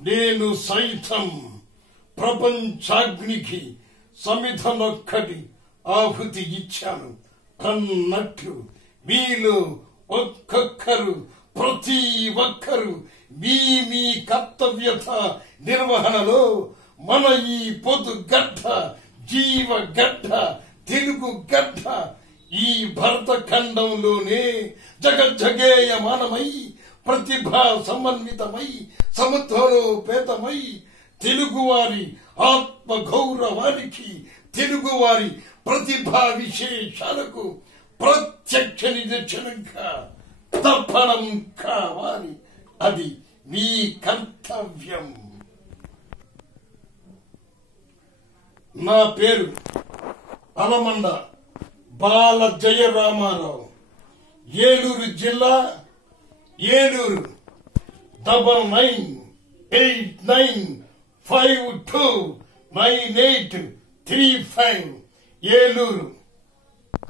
నేను సైతం ప్రపంచాగ్నికి సమిధనొక్కటి ఆహుతి ఇచ్చాను అన్నట్లు మీలో ఒక్కొక్కరు ప్రతి ఒక్కరు మీ మీ కర్తవ్యత నిర్వహణలో మన ఈ పొద్దు గడ్డ జీవ గడ్డ తెలుగు గడ్డ ఈ భరత ఖండంలోనే జగజ్జగేయమానమై ప్రతిభా సమన్వితమై సముద్రోపేతమై తెలుగువారి ఆత్మ గౌరవానికి తెలుగువారి ప్రతిభా విశేషాలకు ప్రత్యక్ష నిదర్శనంగా తర్పణం కావాలి. అది మీ కర్తవ్యం. నా పేరు అలమండ బాల జయరామారావు, ఏలూరు జిల్లా, ఏలూరు 9989529835 ఏలూరు.